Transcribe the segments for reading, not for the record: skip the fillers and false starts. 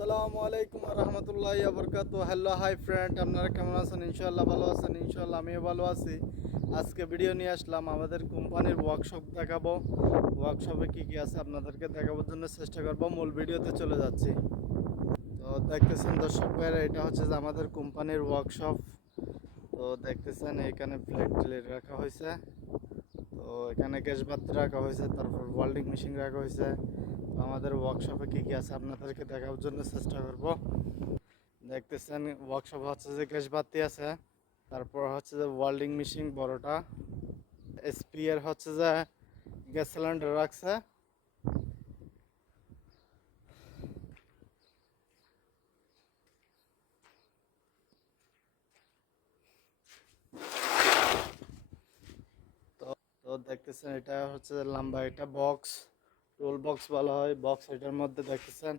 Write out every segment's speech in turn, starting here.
আসসালামু আলাইকুম রহমতুল্লাহি বরকাত। হ্যালো হাই ফ্রেন্ড, আপনারা কেমন আছেন? ইনশাআল্লাহ ভালো আছেন। ইনশাআল্লাহ আমিও ভালো আছি। আজকে ভিডিও নিয়ে আসলাম, আমাদের কোম্পানির ওয়ার্কশপ দেখাবো। ওয়ার্কশপে কি কি আছে আপনাদেরকে দেখানোর জন্য চেষ্টা করব। মূল ভিডিওতে চলে যাচ্ছি। তো দেখতেছেন দর্শক ভাইরা, এটা হচ্ছে যে আমাদের কোম্পানির ওয়ার্কশপ। তো দেখতেছেন এখানে প্লেট টেলেট রাখা হয়েছে। তো এখানে গ্যাস বাতি রাখা হয়েছে, তারপর ওয়েল্ডিং মেশিন রাখা হয়েছে। আমাদের ওয়ার্কশপে কি কি আছে আপনাদেরকে দেখানোর জন্য চেষ্টা করব। দেখতেছেন ওয়ার্কশপ হচ্ছে যে গ্যাস বাতি আছে, তারপর হচ্ছে যে ওয়েল্ডিং মেশিন বড়টা, স্পিয়ার হচ্ছে যে গ্যাস সিলিন্ডার রাখছে। তো তো দেখতেছেন এটা হচ্ছে যে লম্বা, এটা বক্স, রোল বক্স বলা হয়। বক্স এটার মধ্যে দেখতেছেন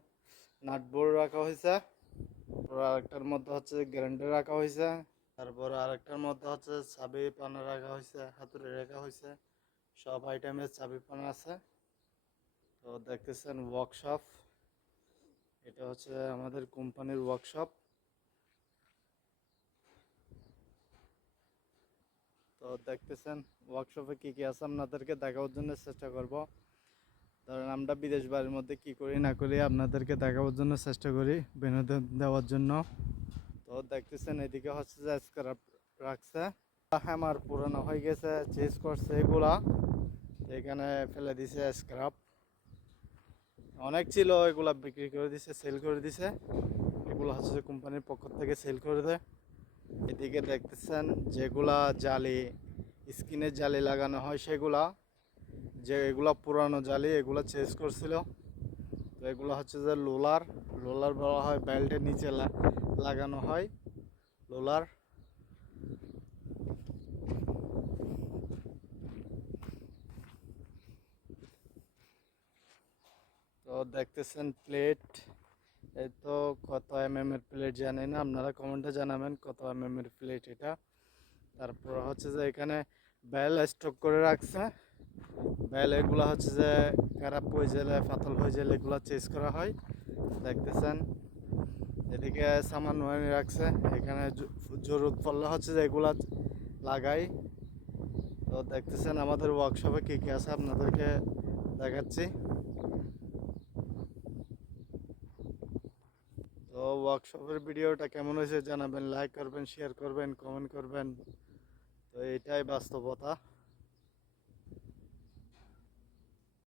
নাট বোল্ট রাখা হয়েছে। তারপর আরেকটার মধ্যে হচ্ছে গ্রাইন্ডার রাখা হয়েছে। তারপর আরেকটার মধ্যে হচ্ছে চাবি পানা রাখা হয়েছে, হাতুড়ি রাখা হয়েছে। সব আইটেমের চাবি পানা আছে। তো দেখতেছেন ওয়ার্কশপ, এটা হচ্ছে আমাদের কোম্পানির ওয়ার্কশপ। তো দেখতেছেন ওয়ার্কশপে কি কি আছে আপনাদেরকে দেখানোর জন্য চেষ্টা করব। ধরেন আমরা বিদেশ বাড়ির মধ্যে কি করি না করি আপনাদেরকে দেখানোর জন্য চেষ্টা করি, বিনোদন দেওয়ার জন্য। তো দেখতেছেন এদিকে হচ্ছে যে স্ক্র্যাপ রাখছে, হ্যামার পুরানো হয়ে গেছে, চেঞ্জ করছে এগুলা। তো এখানে ফেলে দিছে স্ক্র্যাপ, অনেক ছিল, এগুলা বিক্রি করে দিছে, সেল করে দিছে। এগুলো হচ্ছে যে কোম্পানির পক্ষ থেকে সেল করে দেয়। এদিকে দেখতেছেন যেগুলা জালি, স্কিনের জালি লাগানো হয় সেগুলা, যে এগুলা পুরানো জালি, এগুলা চেঞ্জ করছিল। তো এগুলো হচ্ছে যে লোলার, লোলার বলা হয়, বেল্টের নিচে লাগানো হয় লোলার। তো দেখতেছেন প্লেট, এই তো কত এর প্লেট জানি না, আপনারা কমেন্টে জানাবেন কত এর প্লেট এটা। তারপর হচ্ছে যে এখানে বেল স্টক করে রাখছে। বেল এগুলো হচ্ছে যে খারাপ হয়ে গেলে, ফাতল হয়ে গেলে এগুলো চেঞ্জ করা হয়। দেখতেছেন এদিকে সামান ওয়ানি রাখছে, এখানে জরুরত পড়লে হচ্ছে যে এগুলা লাগাই। তো দেখতেছেন আমাদের ওয়ার্কশপে কী কী আছে আপনাদেরকে দেখাচ্ছি। তো ওয়ার্কশপের ভিডিওটা কেমন হয়েছে জানাবেন, লাইক করবেন, শেয়ার করবেন, কমেন্ট করবেন। তো এটাই বাস্তবতা।